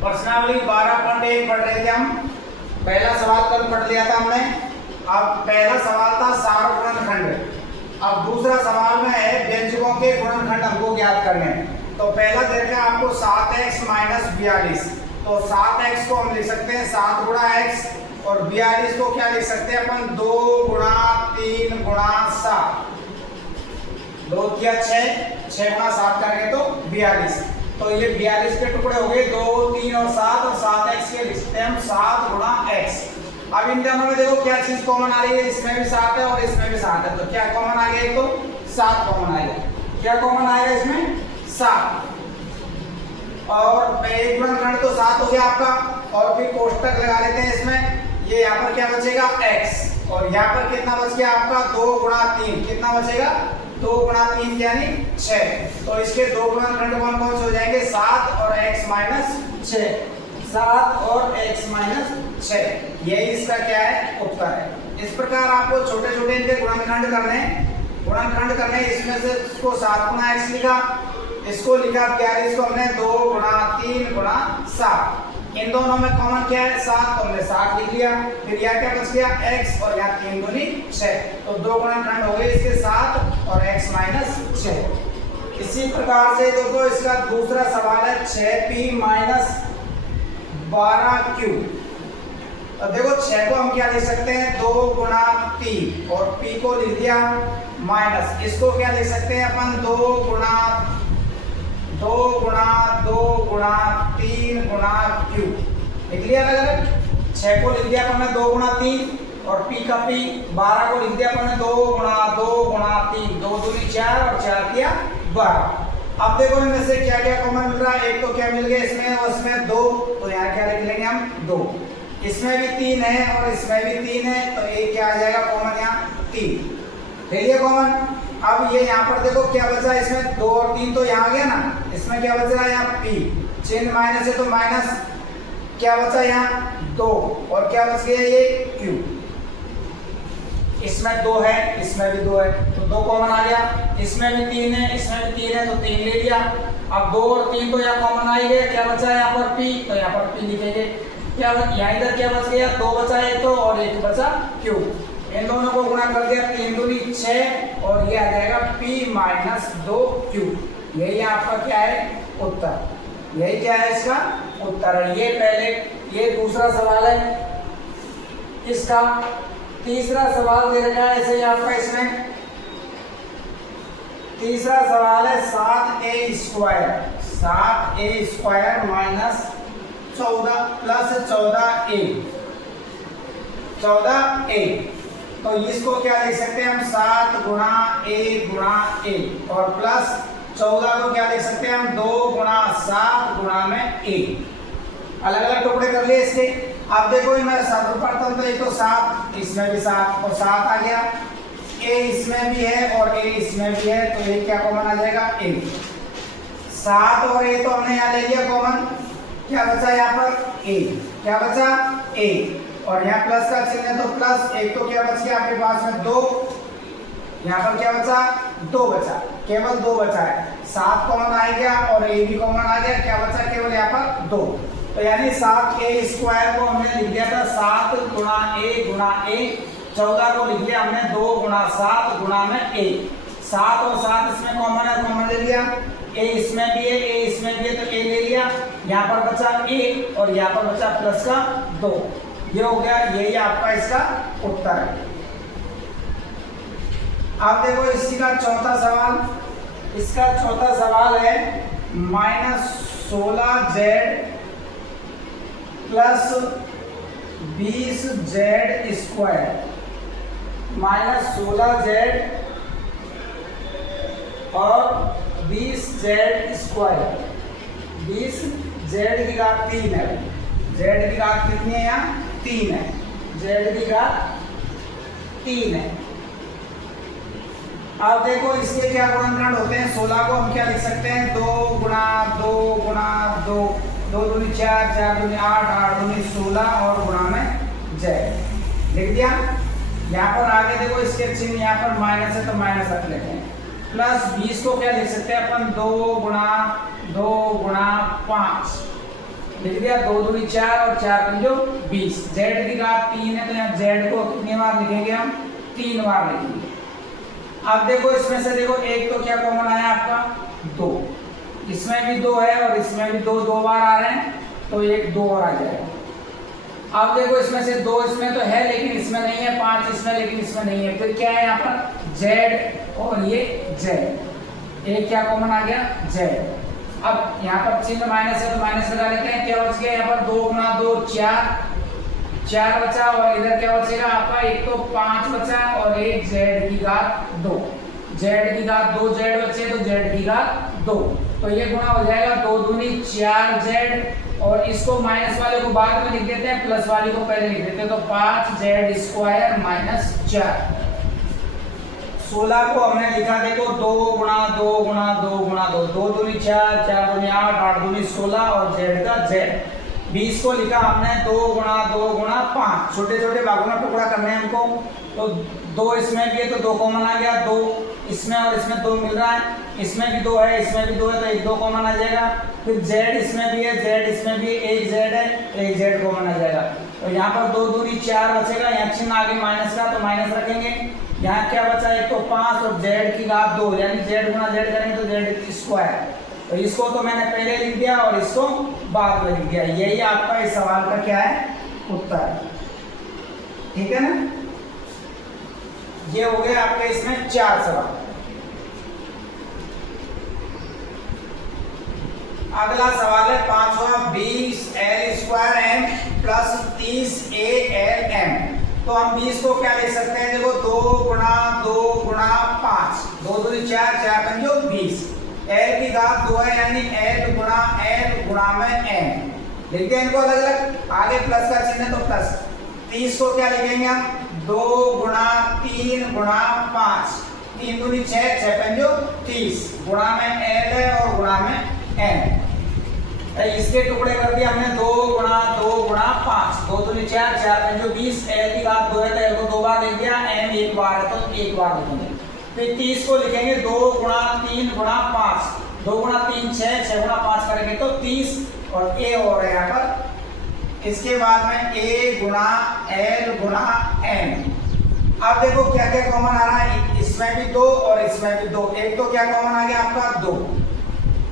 प्रश्नावली 12.1 पढ़ रहे थे हम। पहला सवाल कल पढ़ लिया था हमने। अब पहला सवाल था सार गुणनखंड। अब दूसरा सवाल में है व्यंजकों के गुणनखंड हमको ज्ञात करने हैं। तो पहला देखा आपको 7x - 42। तो 7x को हम लिख सकते हैं 7 गुणा x और 42 को क्या लिख सकते हैं अपन 2 गुणा 3 गुणा 7। 2 किया 6, 6 गुणा 7 करेंगे तो 42। तो ये 42 के टुकड़े हो गए 2, 3 और 7 और 7x के लिखते हैं हम 7 गुणा x। अब इन दोनों में देखो क्या चीज कॉमन आ रही है, इसमें भी 7 है और इसमें भी 7 है। तो क्या कॉमन आ गया, एक तो 7 कॉमन आएगा। क्या कॉमन आएगा इसमें 7 और एक गुणनखंड तो 7 हो गया आपका। और फिर कोष्टक लगा लेते हैं इसमें। ये यहाँ पर क्या बचेगा x और यहाँ पर कितना बच गया आपका 2 गुणा 3। कितना बचेगा 2 गुणा 3 यानी 6। तो इसके दो गुणनखंड कौन कौन से हो जाएंगे 7 और x - 6। 7 और x - 6 यही इसका क्या है उत्तर है। इस प्रकार आपको छोटे छोटे इनके गुणनखंड करने इसमें से इसको 7 गुणा x लिखा, इसको लिखा 42 को हमने 2 गुणा 3 गुणा 7। इन दोनों में कॉमन क्या है 7, तो हमने 7 लिख लिया। फिर यहाँ क्या बच गया x और यहाँ 3 दूनी 6। तो दो गुणनखंड हो गए इसके 7 और x - 6। इसी प्रकार से दोस्तों इसका दूसरा सवाल है 6p - 12q। तो देखो 6 को हम क्या लिख सकते हैं 2 गुणा 3 और p को लिख दिया माइनस। इसको क्या लिख सकते हैं अपन 2 गुणा 3 गुणा q। लिख लिया अलग। 6 को लिख दिया अपन ने 2 गुणा 3 और p का p। 12 को लिख दिया अपन ने 2 गुणा 3। 2 दूनी 4 और 4 किया 12। अब देखो इनमें से क्या क्या कॉमन मिल रहा है। एक तो क्या मिल गया इसमें और इसमें 2, तो यहाँ क्या लिख लेंगे हम 2। इसमें भी 3 है और इसमें भी 3 है, तो एक क्या आ जाएगा कॉमन यहाँ 3। ले लिया कॉमन। अब ये यहाँ पर देखो क्या बचा इसमें 2 और 3 तो यहाँ आ गया ना। इसमें क्या बच रहा है यहाँ p, चिन्ह माइनस है तो माइनस। क्या बचा यहाँ 2 और क्या बच गया ये q। इसमें 2 है इसमें भी 2 है तो 2 कॉमन आ गया। इसमें भी 3 है इसमें भी 3 है तो 3 ले लिया। अब 2 और 3 तो यहाँ कॉमन आ ही गए। क्या बचा यहाँ पर p, तो यहाँ पर p लिखेंगे। क्या यहाँ इधर क्या बच गया 2 बचा है तो और 1 बचा q। इन दोनों को गुणा कर दिया 3 दूनी 6 और ये आ जाएगा p - 2q। यही आपका क्या है उत्तर। यही क्या है इसका उत्तर है। ये पहले ये दूसरा सवाल है। इसका तीसरा सवाल दे रखा है ऐसे ही आपका। इसमें तीसरा सवाल है 7a² - 14 + 14a। तो इसको क्या लिख सकते हैं हम 7 गुणा a गुणा a और प्लस 14 को क्या लिख सकते हैं हम 2 गुणा 7 गुणा में a। अलग अलग टुकड़े कर लिए इसके। अब देखो इनमें सर्वप्रथम तो एक तो 7, इसमें भी 7 और 7 आ गया। a इसमें भी है और a इसमें भी है तो ये क्या कॉमन आ जाएगा a। 7 और a तो हमने यहाँ ले लिया कॉमन। क्या बचा यहाँ पर a। क्या बचा a और यहाँ प्लस का चिन्ह है तो प्लस। एक तो क्या बच गया आपके पास में 2। यहाँ पर क्या बचा 2 बचा, केवल 2 बचा है। 7 कॉमन आ गया और a भी कॉमन आ गया। क्या बचा केवल यहाँ पर 2। तो यानी 7a² को हमने लिख दिया था 7 गुणा a गुणा a। 14 को लिख लिया हमने 2 गुणा 7 गुणा में a। 7 और 7 इसमें कॉमन है, कॉमन ले लिया। a इसमें भी है a इसमें भी है तो a ले लिया। यहाँ पर बचा a और यहाँ पर बचा प्लस का 2। ये हो गया। यही आपका इसका उत्तर है। अब देखो इसका चौथा सवाल। इसका चौथा सवाल है -16z + 20z² -16z और 20z²। 20z की घात 3 है। z की घात कितनी है यहाँ 3 है। z की घात 3 है। अब देखो इसके क्या गुणनखंड होते हैं। 16 को हम क्या लिख सकते हैं 2 गुणा 2 गुणा 2। 2 दूनी 4, 4 दूनी 8, 8 दूनी 16 और गुणा में z लिख दिया। यहाँ पर आगे देखो इसके चिन्ह यहाँ पर माइनस है तो माइनस रख लेते हैं। प्लस 20 को क्या लिख सकते हैं अपन 2 गुणा 5 लिख दिया, 2 दूनी 4 और 4 पंजो 20। z की घात 3 है तो यहाँ z को कितनी बार लिखेंगे हम? 3 बार लिखेंगे। अब देखो इसमें से देखो एक तो क्या कॉमन आया आपका? 2, इसमें भी 2 है और इसमें भी 2 बार आ रहे हैं तो एक 2 और आ जाएगा। अब देखो इसमें से 2 इसमें तो है लेकिन इसमें नहीं है, 5 इसमें लेकिन इसमें नहीं है, फिर क्या है यहाँ पर? z और ये z, एक क्या कॉमन आ गया? z। अब यहाँ पर चिन्ह माइनस है तो माइनस लगा लेते हैं। क्या बच गया यहाँ पर? 2 गुना 2 4 बचा और इधर क्या बचेगा आपका? एक तो 5 बचा और एक z की घात 2, z की घात 2 z बचे तो z की घात 2, तो ये गुणा हो जाएगा 2 दूनी 4z और इसको माइनस वाले को बाद में लिख देते हैं, प्लस वाले को पहले लिख देते हैं, तो 5z स्क्वायर माइनस 4। 16 को हमने लिखा देखो 2 गुणा 2 गुणा 2 गुणा 2, 2 दूनी 4 4 दूनी 8 8 दूनी 16 और z का z। 20 को लिखा हमने 2 गुणा 2 गुणा 5, छोटे छोटे भागों में टुकड़ा करने हैं हमको, तो 2 इसमें भी है तो 2 कॉमन आ गया, 2 इसमें और इसमें 2 मिल रहा है, इसमें भी 2 है इसमें भी 2 है तो एक 2 कॉमन आ जाएगा। फिर z इसमें भी है, z इसमें भी एक z है, एक z कॉमन आ जाएगा। तो यहाँ पर 2 दूनी 4 बचेगा, यहाँ चिन्ह आगे माइनस का तो माइनस रखेंगे। यहाँ क्या बचा? एक तो 5 और z की घात 2, यानी z गुना z करेंगे तो z स्क्वायर। तो इसको तो मैंने पहले लिख दिया और इसको बाद में लिख दिया। यही आपका इस सवाल का क्या है? उत्तर। ठीक है ना? ये हो गया आपके इसमें 4 सवाल। अगला सवाल है 5वां, 20l² m plus 30al m। तो हम 20 को क्या लिख सकते हैं? देखो 2 गुणा 2 गुणा 5, 2 दूनी 4 4 पंजो 20, l की घात 2 है यानी l गुणा में m। लिखते हैं इनको अलग अलग, आगे प्लस का चिन्ह है तो प्लस। 30 को क्या लिखेंगे हम? 2 गुणा 3 गुणा 5, 3 दूनी 6 6 पंजो 30, गुणा में l है और गुणा में m। इसके टुकड़े कर दिए हमने 2 गुणा 5, 2 दूनी 4 4 पंजो 20, l की घात 2 है तो l को 2 बार लिख दिया, m एक बार है तो एक बार लिखेंगे। फिर 30 को लिखेंगे 2 गुणा 3 गुणा 5, 2 गुणा 3 6 6 गुणा 5 करेंगे तो 30 और a और है यहाँ पर। इसके बाद में a गुणा l गुणा m। अब देखो क्या क्या कॉमन आ रहा है, इसमें भी 2 और इसमें भी 2। एक तो क्या कॉमन आ गया आपका? 2,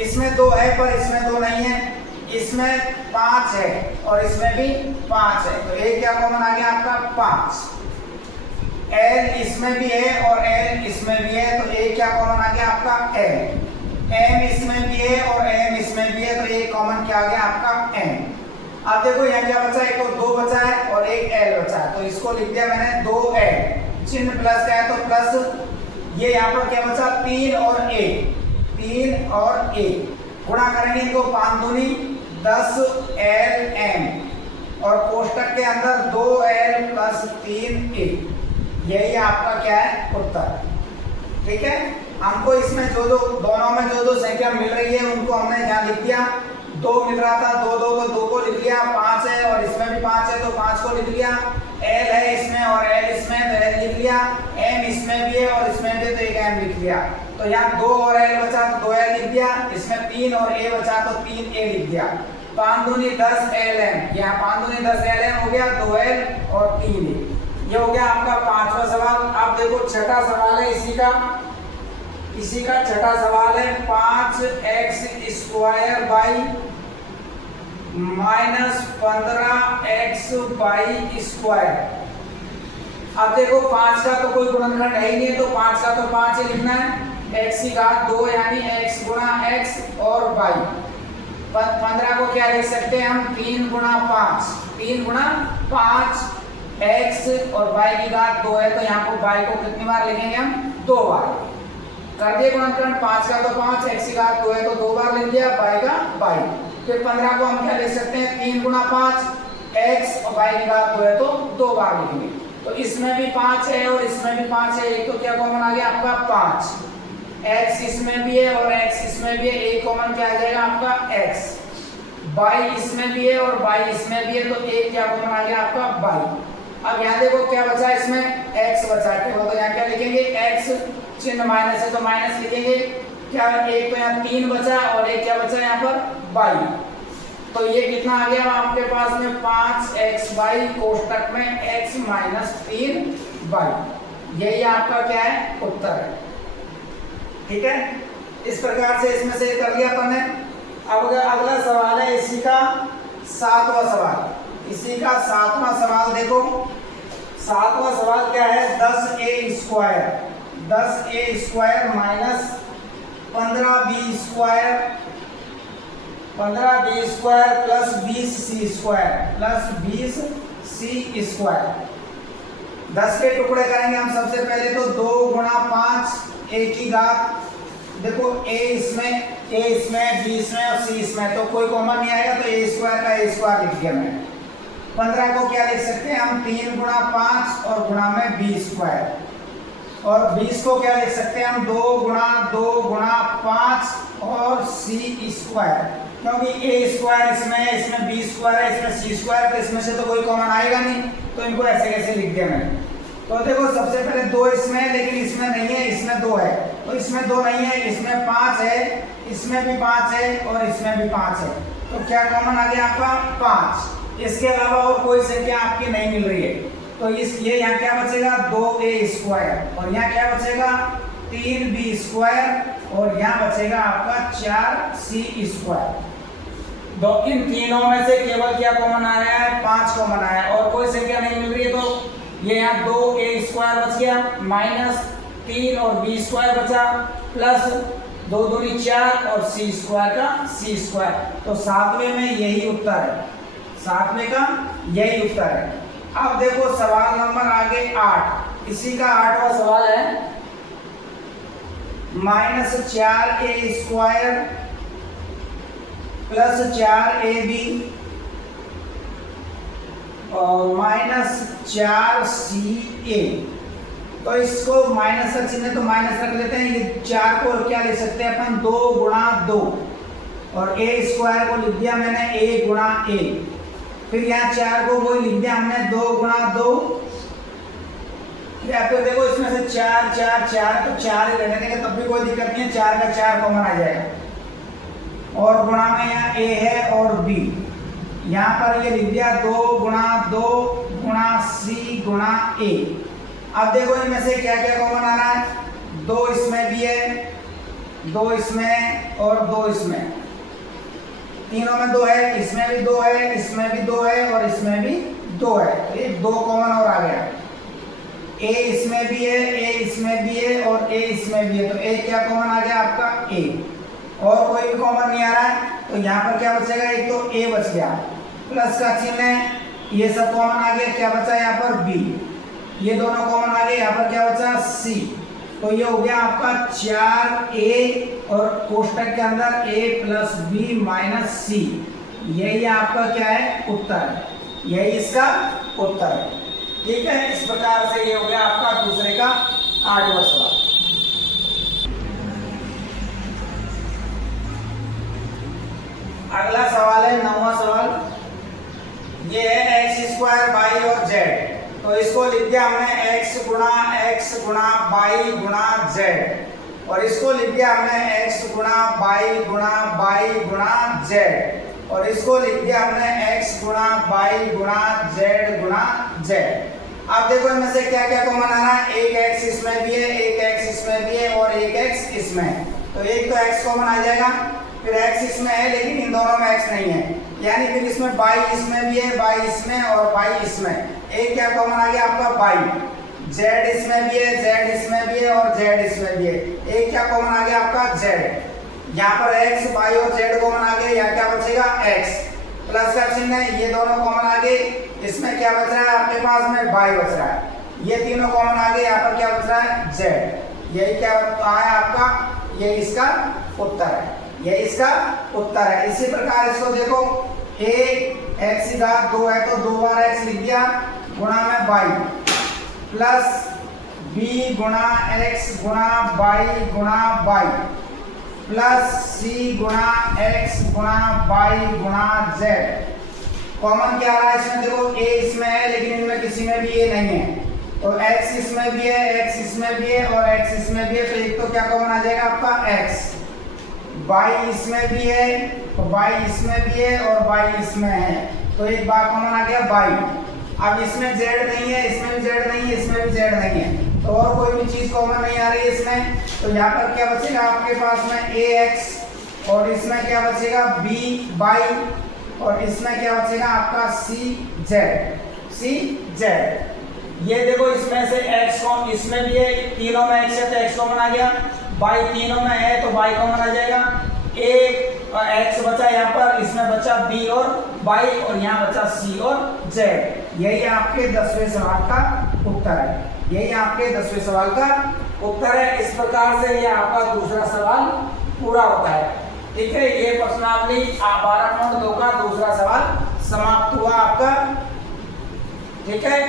इसमें 2 है पर इसमें 2 नहीं है, इसमें 5 है और इसमें भी 5 है, तो एक क्या कॉमन आ गया आपका? 5। l इसमें भी है और l इसमें भी है तो एक क्या कॉमन आ गया आपका? m। m इसमें भी है और m इसमें भी है तो एक कॉमन क्या आ गया आपका? m। अब देखो यहाँ क्या बचा? एक तो 2 बचा है और एक l बचा है, तो इसको लिख दिया मैंने 2l, चिन्ह प्लस का है तो प्लस। ये यहाँ पर क्या बचा? 3 और 1, 3 और 1 गुणा करेंगे इनको, 5 दूनी 10lm और कोष्टक के अंदर 2l प्लस 3a। यही आपका क्या है? उत्तर। ठीक है, हमको इसमें जो दोनों में जो संख्या मिल रही है उनको हमने यहाँ लिख दिया। 2 मिल रहा था, 2 2 तो 2 को लिख लिया, 5 है और इसमें भी 5 है तो 5 को लिख लिया, l है इसमें और l इसमें तो l लिख लिया, m इसमें भी है और इसमें भी तो एक m लिख लिया। तो यहाँ 2 और l बचा तो 2l लिख दिया, इसमें 3 और a बचा तो 3a लिख दिया। 5 दूनी 10lm, यहाँ 5 दूनी 10lm हो गया, 2l और 3a। ये हो गया आपका 5वां सवाल। अब देखो छठा सवाल है इसी का छठा सवाल है 5x² बाई -15x² अब देखो 5 का तो कोई गुणनखंड है ही नहीं, तो 5 का तो 5 ही लिखना है, x की घात 2 यानी x गुणा x और y। 15 को क्या लिख सकते हैं हम? 3 गुणा 5, 3 गुणा 5 x और y की घात 2 है तो यहाँ को y को कितनी बार लिखेंगे हम? 2 बार। कर दिए गुणनखंड, 5 का तो 5, x की घात 2 है तो 2 बार लिख दिया, y का y। फिर 15 को हम क्या लिख सकते हैं? 3 गुणा 5 x और y की घात 2 है तो 2 बार लिखेंगे। तो इसमें भी 5 है और इसमें भी 5 है, एक तो क्या कॉमन आ गया आपका? 5। x इसमें भी है और x इसमें भी है, एक कॉमन क्या आ जाएगा आपका? x। y इसमें भी है और y इसमें भी है तो एक क्या कॉमन आ गया आपका? y। अब यहाँ देखो क्या बचा? इसमें x बचा है, तो यहाँ क्या लिखेंगे? x, चिन्ह माइनस है तो माइनस लिखेंगे। क्या एक तो यहाँ 3 बचा और एक क्या बचा यहाँ पर? y। तो ये कितना आ गया आपके पास में 5x/, कोष्टक में x माइनस 3y। यही आपका क्या है, उत्तर है। ठीक है, इस प्रकार से इसमें से कर लिया अपन ने। अब अगला सवाल है इसी का 7वां सवाल। इसी का 7वां सवाल देखो। 7वां सवाल क्या है, 10a² minus 15b² plus 20c² 10 के टुकड़े करेंगे हम। सबसे पहले तो 2 गुणा 5 a की घात, देखो a इसमें, b इसमें और c इसमें, तो कोई कॉमन नहीं आएगा, तो a² का a² लिख दिया मैं। 15 को क्या लिख सकते हैं हम, 3 गुणा 5 और गुणा में b², और 20 को क्या लिख सकते हैं हम, 2 गुणा 5 और c², क्योंकि a² इसमें है, इसमें b² है, इसमें c², तो इसमें से तो कोई कॉमन आएगा नहीं, तो इनको ऐसे कैसे लिख दिया मैंने। तो देखो सबसे पहले 2 इसमें है, लेकिन इसमें नहीं है, इसमें 2 है, तो इसमें 2 नहीं है, इसमें 5 है, इसमें भी 5 है और इसमें भी 5 है, तो क्या कॉमन आ गया आपका 5। इसके अलावा और कोई संख्या आपकी नहीं मिल रही है, तो ये यहाँ क्या बचेगा, 2a² और यहाँ क्या बचेगा, 3b² और यहाँ बचेगा आपका 4c²। तो इन तीनों में से केवल क्या कॉमन आया है, 5 कॉमन आया है, और कोई संख्या नहीं मिल रही है, तो ये यहाँ 2a² बच गया, माइनस 3 और b² बचा, प्लस 2 दूनी 4 और c² का c²। तो 7वें में यही उत्तर है, 7वें का यही उत्तर है। अब देखो सवाल नंबर आगे 8। इसी का 8वां सवाल है, -4a² प्लस 4ab और -4ca। तो इसको माइनस का चिन्ह तो माइनस रख लेते हैं, ये 4 को क्या लिख सकते हैं अपन, 2 गुणा 2 और a² को लिख दिया मैंने a गुणा a, फिर यहाँ 4 को वही लिख दिया हमने 2 गुणा 2, या फिर देखो इसमें से 4 4 4 तो 4 ही रहने देंगे, तब भी कोई दिक्कत नहीं है, 4 का 4 कॉमन आ जाएगा, और गुणा में यहाँ a है और b, यहाँ पर ये लिख दिया 2 गुणा 2 गुणा c गुणा a। अब देखो इनमें से क्या क्या कॉमन आ रहा है, 2 इसमें भी है, 2 इसमें और 2 इसमें, तीनों में 2 है, इसमें भी 2 है, इसमें भी 2 है और इसमें भी 2 है, तो ये 2 कॉमन और आ गया। a इसमें भी है, a इसमें भी है और a इसमें भी है, तो a क्या कॉमन आ गया आपका a, और कोई भी कॉमन नहीं आ रहा है, तो यहाँ पर क्या बचेगा, एक तो a बच गया, प्लस का चिन्ह है, ये सब कॉमन आ गया, क्या बचा यहाँ पर b, ये दोनों कॉमन आ गए, यहाँ पर क्या बचा c, तो ये हो गया आपका 4a और कोष्टक के अंदर a plus b minus c। यही आपका क्या है, उत्तर है, यही इसका उत्तर है। ठीक है, इस प्रकार से ये हो गया आपका दूसरे का 8वां सवाल। अगला सवाल है 9वां सवाल। ये है x² y और z, तो इसको लिख दिया हमने x गुणा y गुणा z, और इसको लिख दिया हमने x गुणा y गुणा z, और इसको लिख दिया हमने x गुणा y गुणा z। अब देखो इनमें से क्या क्या कॉमन आ रहा है, एक x इसमें भी है, एक x इसमें भी है और एक x इसमें है, तो एक तो x कॉमन आ जाएगा, फिर x इसमें है लेकिन इन दोनों में x नहीं है, यानी फिर इसमें y इसमें भी है, y इसमें और y इसमें, एक क्या कॉमन आ गया आपका y, z इसमें भी है, z इसमें भी है और z इसमें भी है, एक क्या कॉमन आ गया आपका z, यहाँ पर x y और z कॉमन आ गए, यहाँ क्या बचेगा x, प्लस का चिन्ह है, ये दोनों कॉमन आ गए, इसमें क्या बच रहा है आपके पास में y बच रहा है, ये तीनों कॉमन आ गए, यहाँ पर क्या बच रहा है z, यही क्या आया आपका, ये इसका उत्तर है, ये इसका उत्तर है। इसी प्रकार इसको देखो, a x की घात 2 है तो 2 बार x लिख दिया, गुणा में y, प्लस b गुणा x गुणा y गुणा y, प्लस c गुणा x गुणा y गुणा z। कॉमन क्या आ रहा है इसमें, देखो a इसमें है लेकिन इनमें किसी में भी a नहीं है, तो x इसमें भी है, x इसमें भी है और x इसमें भी है, तो एक तो क्या कॉमन आ जाएगा आपका x, y इसमें भी है, y इसमें भी है और y इसमें है, तो एक बार कॉमन आ गया y। अब इसमें z नहीं है, इसमें भी z नहीं है, इसमें भी z नहीं है, तो और कोई भी चीज कॉमन नहीं आ रही है इसमें, तो यहाँ पर क्या बचेगा आपके पास में ax और इसमें क्या बचेगा by और इसमें क्या बचेगा आपका cz। ये देखो इसमें से x कॉमन, इसमें भी है, तीनों में x है तो x कॉमन आ गया, y तीनों में है तो y कॉमन आ जाएगा, एक x बचा यहाँ पर, इसमें बचा b और y और यहाँ बचा c और z। यही आपके 10वें सवाल का उत्तर है, यही आपके 10वें सवाल का उत्तर है। इस प्रकार से ये आपका दूसरा सवाल पूरा होता है। ठीक है, ये प्रश्नावली 12.2 का दूसरा सवाल समाप्त हुआ आपका। ठीक है।